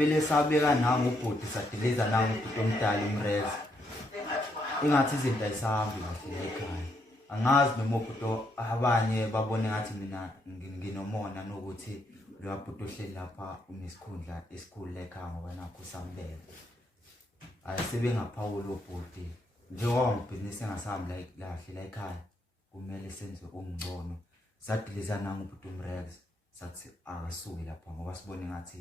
sigibele sabeka nangu ubhuti sadiliza nangu ubhuti omdala umrex ingathi izinto ayisahambi kahle ekhaya angazi noma ubhuti abanye babone ngathi mina nginomona nokuthi lo bhuti ohleli lapha unesikhundla esikhulu ekhaya ngoba nakho sambele ayisebengaphawula ubhuti njengoba ibhizinisi engasahambi kahle la ekhaya kumele senze ongcono sadiliza nangu ubhuti umrex sathi akasuki lapha ngoba sibone ngathi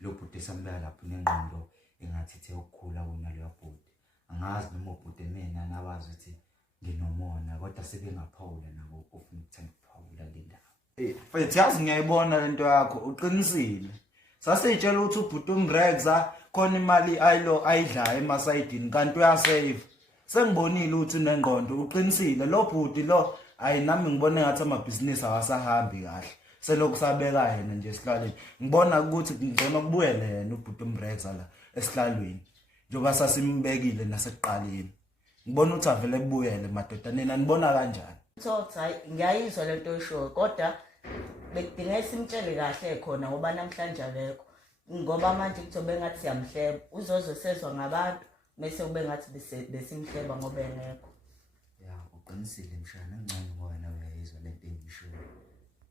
lo bhuti sambeka lapho nengqondo engathi ithe ukukhula wona lo bhuti angazi noma ubhuti mina nabazi ukuthi nginomona kodwa sebengaphawula nabo ufuna ukuthenga ukuphawula le ndawo mfethu yazi ngiyayibona lento yakho uqinisile sasitshela ukuthi ubhuti umrexa khona imali ayidlayo emasayidini kanti uyasave sengibonile ukuthi unengqondo uqinisile lo bhuti lo ayinami ngibone ngathi amabhizinisi awasahambi kahle selokhu sabeka yena nje esihlalweni ngibona ukuthi ngicela kubuyele yena ubhuti umrexa la esihlalweni njengoba sasimbekile nasekuqaleni ngibona ukuthi avele kubuyele madoda nina nibona kanjani hayi ngiyayizwa lento oyisho kodwa bekudinga isimtshele kahle khona ngoba namhlanje akekho ngoba manje kuzobe ngathi siyamhleba uzozo sezwa ngabantu bese ube ngathi besimhleba ngoba engekho ya uqinisile mshana ngcono wena uyayizwa lento engishoyo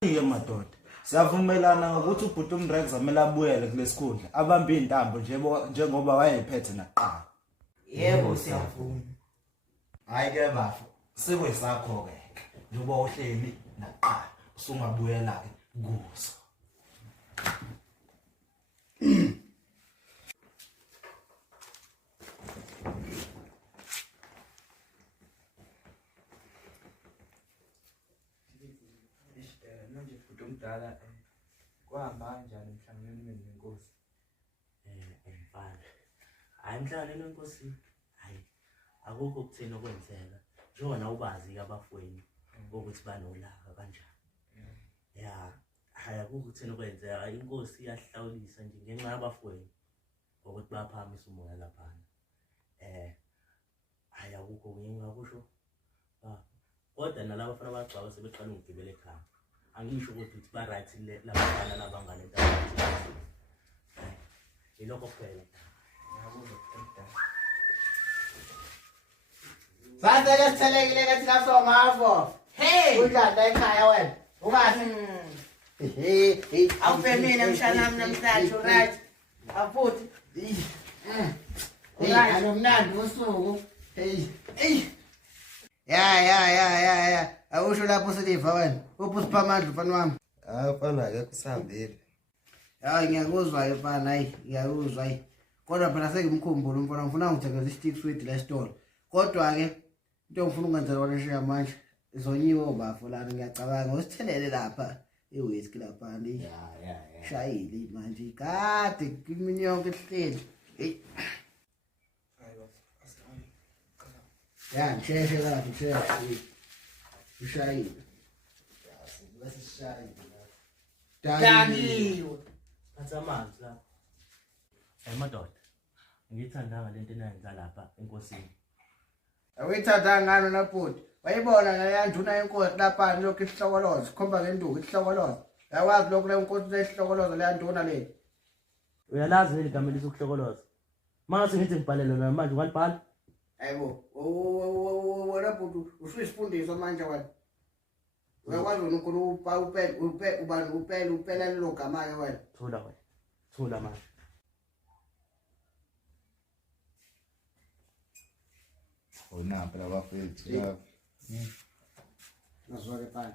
iye madoda siyavumelana ngokuthi ubhuti umrexa kumele abuyele kulesikhundla abambe intambo njengoba wayephethe naqala yebo siyavuma hayi ke bafo sekwesakho ke njengoba uhleli naqala usungabuyela ke kuzo manje futhi omdala kwahamba kanjani emhlanganweni nenkosi mfana hayi emhlanganweni wenkosi hayi akukho kuthena okwenzeka njengona ubazi ke abafweni ukuthi banolaka kanjani ya hayi akukho kuthena okwenzeka inkosi iyahlawulisa nje ngenxa yabafweni ukuthi baphamisa umoya laphana hayi akukho ngingakusho kodwa nalabo bafana abagcwala sebeqala ukugibela ekhaya angisho ukuthi ba right labafana labangane ntathi ilokho kuphela Sasa ke sithelekile ke thina somavo. hey Udlala ekhaya wena. Ungathi awufemina mshana nami namhlanje right afuthi Right, anomnandi usuku. Hey. Ya. Awusho lapho siliva wena. Uphi usiphamandla mfana wami? mfana ke kusambile Hayi ngiyakuzwa mfana hayi ngiyakuzwa hayi. Kodwa phela sengimkhumbula mfana ngifuna ngithengele i-stick sweet la store. Kodwa ke into ngifuna ukungenzela wona nje manje izonyiwe obafo lana ngiyacabanga usithelele lapha iwhisky lapha ndi. ya Shayile manje kade kimi yonke ihleli. Hey. Ya ngisheshe lapha ngisheshe. Ushayile. basishayile Dangiwe athi amanzi la madoda ngithandanga lento enayenza lapha enkosini Awuyithatha ngano nabhuti. Wayibona la yanduna yenkosi lapha lokho isihlokolozo. Khomba ngenduku isihlokolozo. Yawazi lokho le nkosi lesihlokolozo le yanduna le. uyalazi leli gama lesokuhlokoloza manje ngithi ngibhalele lona manje ungalibhala Hayibo. Wena bhuti usuyisifundiswa manje wena. Uyakwazi ukupela upela lo gama ke wena. thula manje onapha labafethu Nazwa ke pala,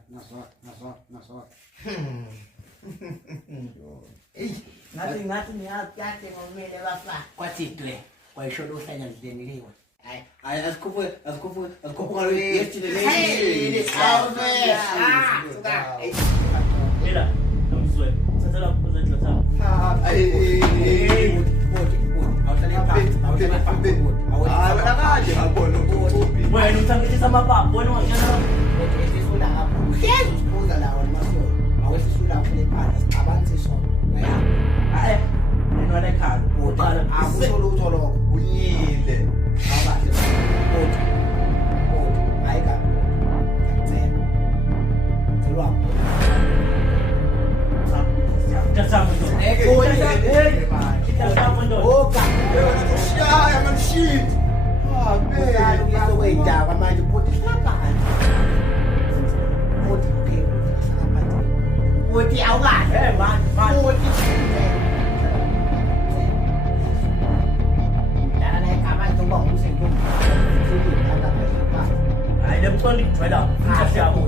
nazwa. ngathi ngiyakade ngomile bafana Kwathi dwe, kwayisho lo hlanya lidlenilewe. Hayi asikhuphuka lo yesterday. Mira, nomzwe thatha lapho uzendla thapha wena uthangithisa amapapu wena ungashana nena ekhaya uyile Just manje bhuti hlapha bhuti okay bhuti awukahle manje bhuti dala la igama njengoba ngumsentombi hayi lemqondo igcwela kahle yabo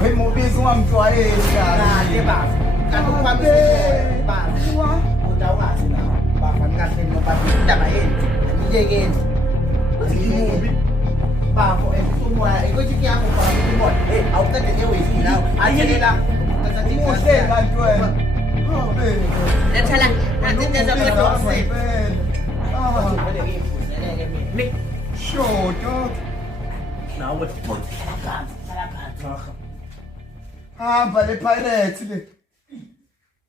Hey mobisi ungamjwayeli kahle baba kanti uphambisile baba bhuti awukahle la baba kahle ngoba indaba yeni aniyekeni Mubi. Bafo, semua ikut ciki aku kalau semua. Aku tak ada dewi sini lah. Aja ni lah. Muhle kanjwe. Dah salah. Nanti dia sampai selesai. Sure, dog. nawe Hamba le pirates le.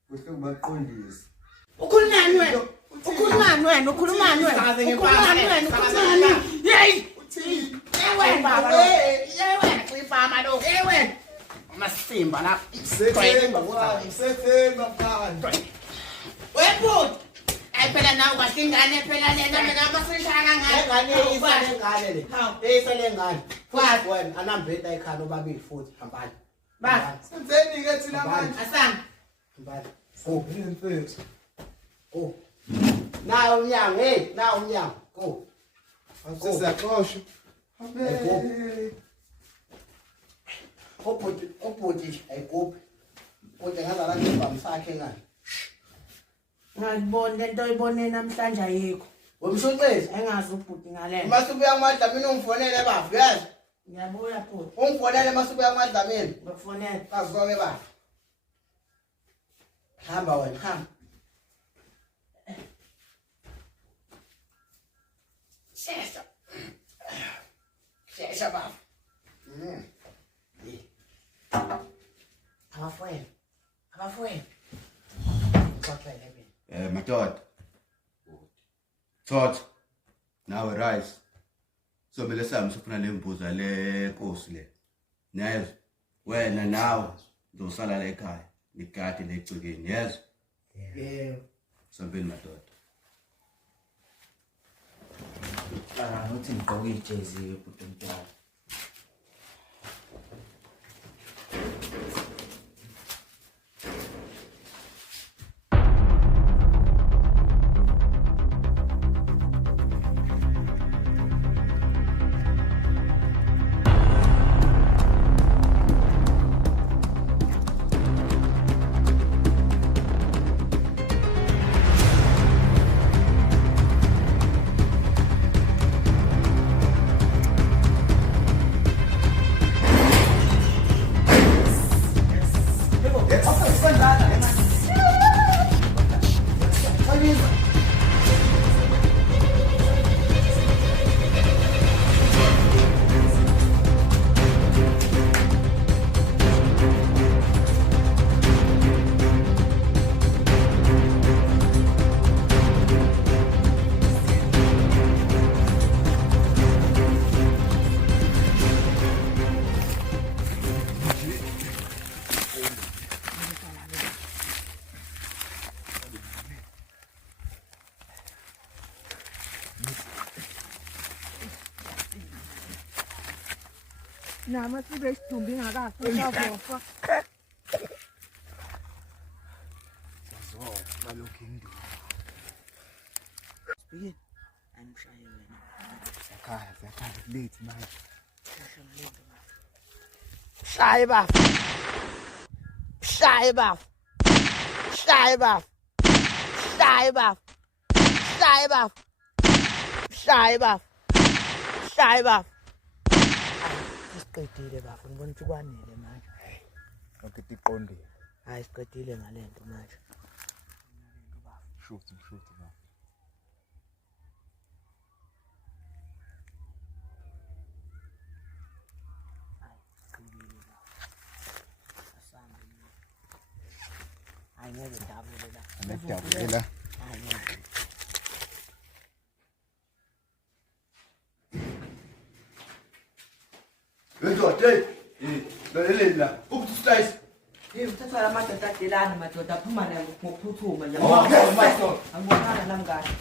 Kuhle kubaqondisa. Ukhulumani wena? Ukhulumani wena? Ukhulumani wena? Ukhulumani wena? Ukhulumani? Hey! Yewe, xifama lo. Yewe. Masimba la. Sethenga phandle. Webut. Phela nawe kwasingane phela lena mina masishaka ngane. Ngane le. Isale ngane. Futhi wena anambetha ekhaya obabili futhi hambani. Ba, Senzeni ke thina manje? asana. Hambani. Go, mfethu. Go. Nawu umnyango, nawu umnyango. Go. Sizaxoshwa. Ubhuti ayigubhi. Ubhuti ngazala ngebhamu sakhe ngani. Ngibone lento oyibone namhlanje ayikho. Wemshuncezi. Engazi ubhuti ngalena. Masubuya kwaMadlamini ungifonele bafu, yazi? Ngiyabuya bhuti. Ungifonele masubuya kwaMadlamini. Ngikufonela. Kazikonke bafu. Hamba wena, hamba. Shesha bafu. Abafweni. Abafweni. Xoxele mina. Madoda. Thotha. Nawe rise. Somele sami sifuna lembuza le Nkosi le. Niyezwa? Wena nawe uzosala la ekhaya. Nikade legcikeni, yezwa? Yebo. Sambeni madoda. Ngothi ngigqoke ijezi ebhuti mntwana. Nama si bes tumbi ngaka kusazofa. Speaking. Angishaya wena. Zakhala late manje. Shaye baf. Shaye baf. Shaye baf. Shaye baf. Shaye baf. Shaye baf. Shaye baf. Isiqedile bafo ngibona ukuthi kwanele manje. Ngeke tiqondile. Hayi siqedile ngalento manje. Shoot ba. Hayi ngeke dabule la. Anadabulela. Hayi ngeke. Madoda, lalela la. Ubuthi slice. Uthatha la madoda adelana madoda aphuma nayo ngokuphuthuma nje. Okay, my son. Angibonana nami kahle.